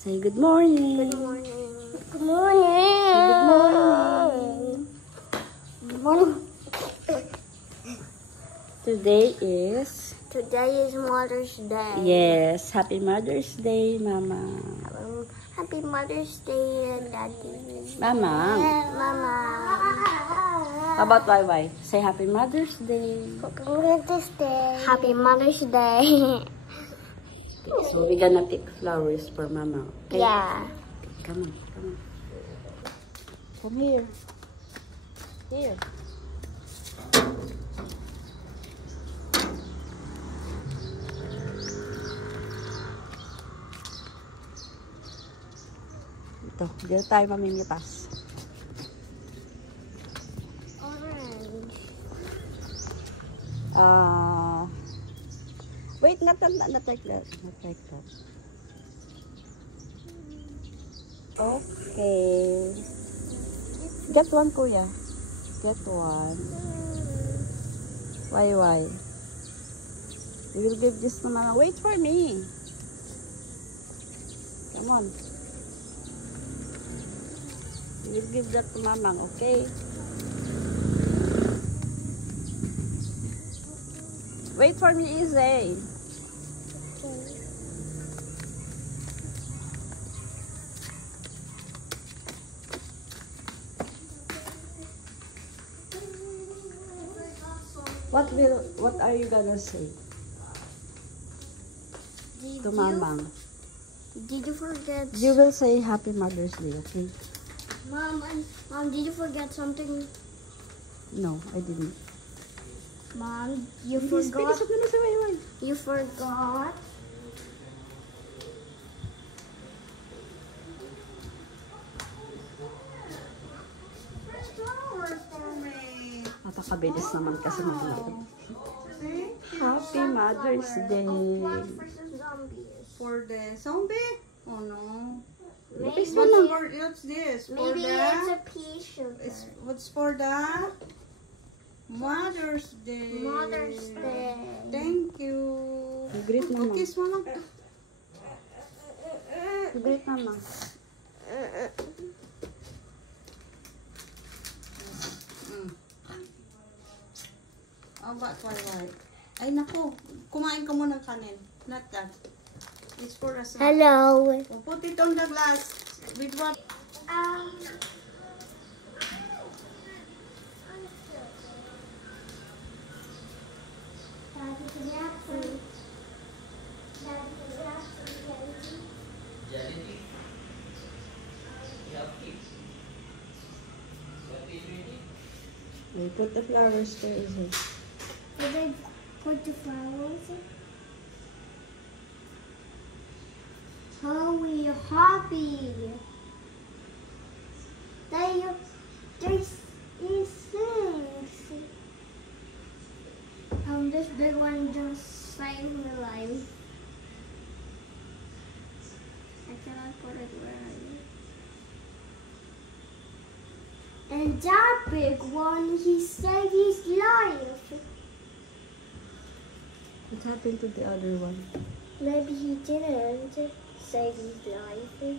Say good morning. Good morning. Good morning. Good morning. Good morning. Today is Mother's Day. yes, happy Mother's Day, Mama. Happy Mother's Day, Daddy. Mama. Mama. How about YY? Say happy Mother's Day. Mother's Day. Happy Mother's Day. So we're gonna pick flowers for Mama. Okay? Yeah. Come on, come on. Come here. Here. Ito, dito tayo mamimitas. Orange. Wait, not like that. Not like that. Okay. Get one, Kuya. Get one. Why? We will give this to Mama. Wait for me. Come on. We will give that to Mama, okay? Wait for me, Izzy. What are you gonna say to Mama? Did you forget? You will say Happy Mother's Day, okay? Mom, did you forget something? No, I didn't. Mom, you Bilis, forgot. bilis, bilis, wait. You forgot. Napakabilis naman kasi mag-iit. Happy Mother's Day. For the zombie? Oh no. Maybe, What's this? For maybe the, it's a pea sugar. what's for the Mother's Day? Mother's Day. Thank you. Great Mama. Kiss Mama. Great Mama. Oh, but why? Ay nako, kumain ka muna ng kanin. Not that. It's for us. Hello. We'll put it on the glass. With what? We put the flowers there, Izzy. Did I put the flowers? How are you happy? There's these things. This big one just saved my life. I cannot put it where I am. And that big one, he saved his life. What happened to the other one? Maybe he didn't save his life.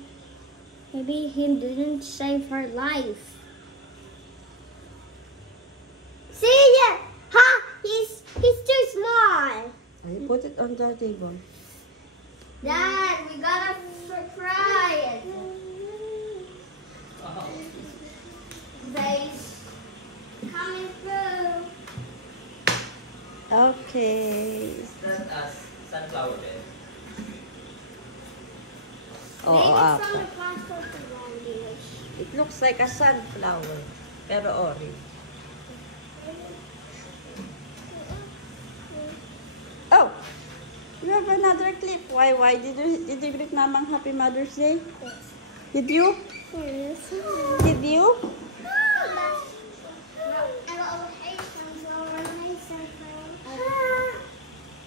Maybe he didn't save her life. See ya! Ha! He's too small. You put it on the table. Dad, we gotta try it. Vase coming through. Okay. That as sunflower bed. Oo, Maybe from the passport to Bangladesh. It looks like a sunflower, pero orange. Oh, you have another clip. Why did you greet Mamang Happy Mother's Day? Yes. Did you? Yes. Did you?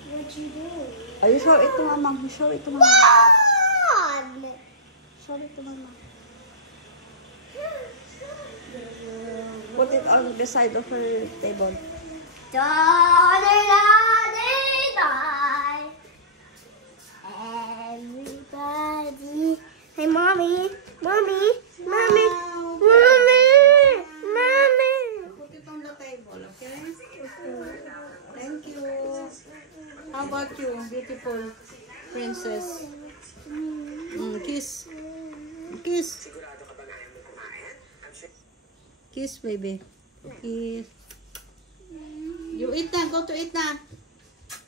What you do? Oh, you show it to Mamang. You show it to Mamang. Mom! Show it to Mamang. Put it on the side of her table. Everybody Mommy, mommy, mommy, Wow. mommy, mommy. Put it on the table, okay? Thank you. How about you, beautiful princess? Kiss. Kiss. Kiss, baby. Kiss. You eat na. Go to eat na.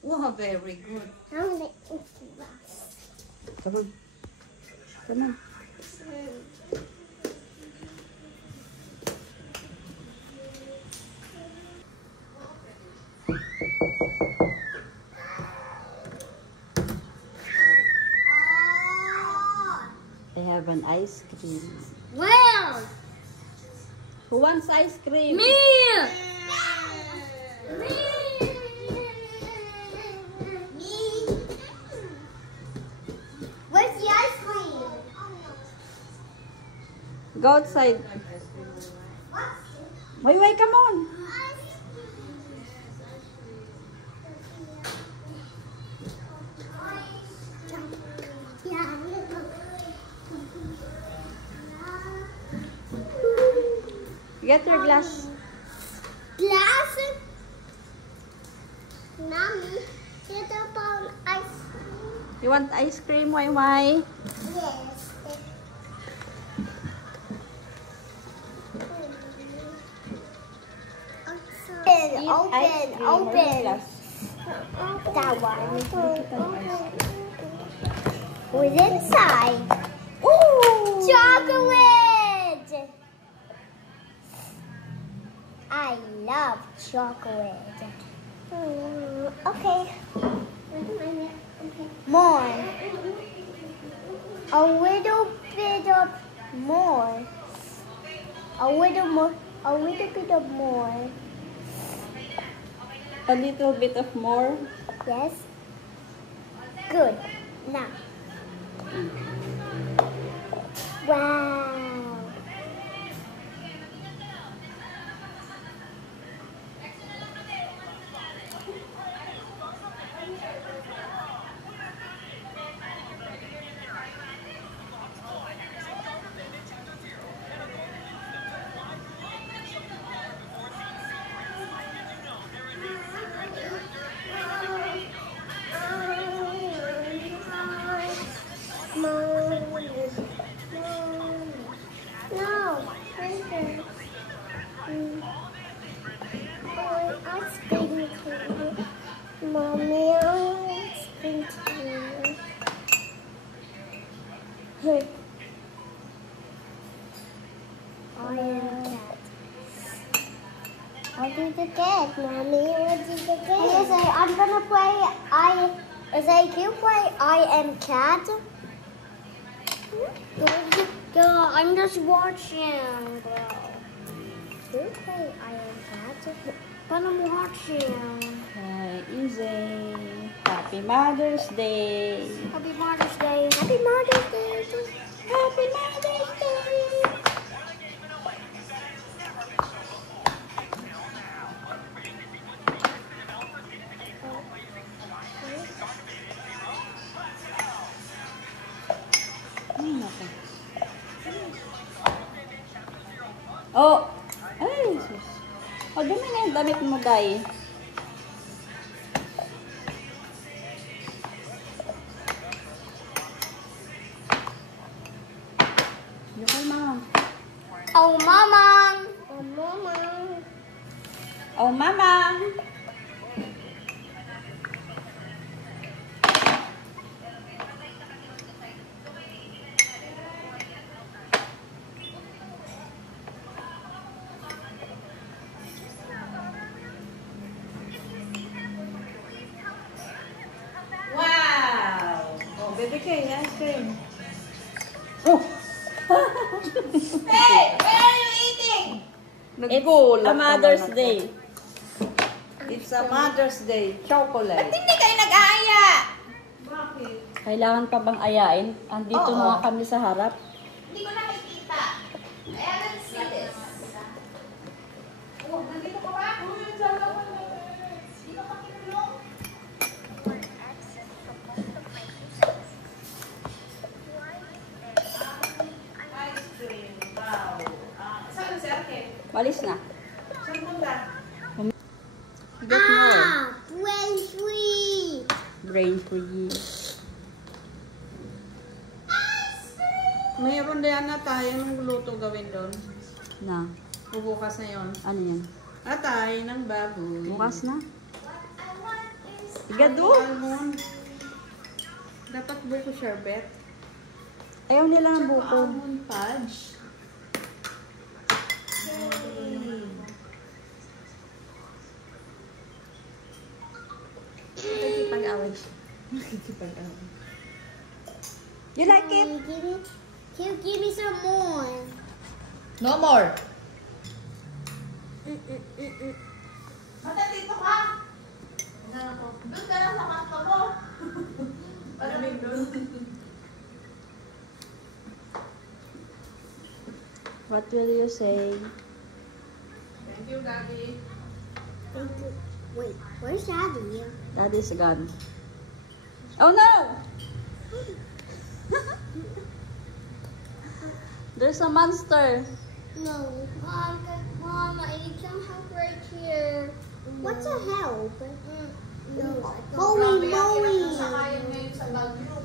Wow, very good. I'm gonna eat this. Come on. Come on. They have an ice cream. Well, Who wants ice cream? me. Where's the ice cream? Go outside. Why, come on. Get your glass. Glass. Mommy, get up on ice. You want ice cream, Why? Yes. Eat Open, ice cream or open. glass? That one. What's inside? Ooh! Chocolate! I love chocolate. Okay. More. A little bit of more. A little more. A little bit of more. A little bit of more. Yes. Good. Now. Wow. No, I'll spin to you. Mommy, I'll spin to you. Here. I am cat. I'll do the cat, Mommy. I'll do the cat. I'm gonna play you play I am cat? I'm just watching, bro. You play I am cat? But I'm watching. Okay, easy. Happy Mother's Day. Happy Mother's Day. Happy Mother's Day. Happy Mother's Day. Ay, nako. Oh! Ay, sus. Oh, dumi na yung damit mo, Day. Yoko, Mom. Oh, Mama. Oh, Mama. Oh, Mama. Wow! Oh, baby Kay, ice cream. Oh! Hey, where are you eating? It's a Mother's Day. It's a Mother's Day chocolate. Hindi kayo nag-aaya! Bakit? Kailangan pa bang ayain? Andito Oo. mga kami sa harap. Hindi ko nakikita. I haven't seen this. Oh, nandito ka ba? Hindi ka pa kinulong? Walis na. Saan punta? Get more. Brain free. Brain free. Mayroon din na tayo ng luto gawin doon. Na. Bubukas na yon. Ano yan? Atay ng baboy. Bukas na. Igado. Almond. Dapat buko sherbet. Ayaw nila ng Tsaka buko. almond fudge. Nakikipag-away siya. Nakikipag-away. You like it? Give me some more. No more! Mata, dito ka. Doon ka lang sa kanto mo. Malamig doon. What will you say? Thank you, Daddy. Wait, where's Daddy? Daddy's gone. Oh no! There's a monster. No. Mom, I need some help right here. What's a help? Grabe, Holy ang hirap moly. ng sakayan ngayon sa Baguio.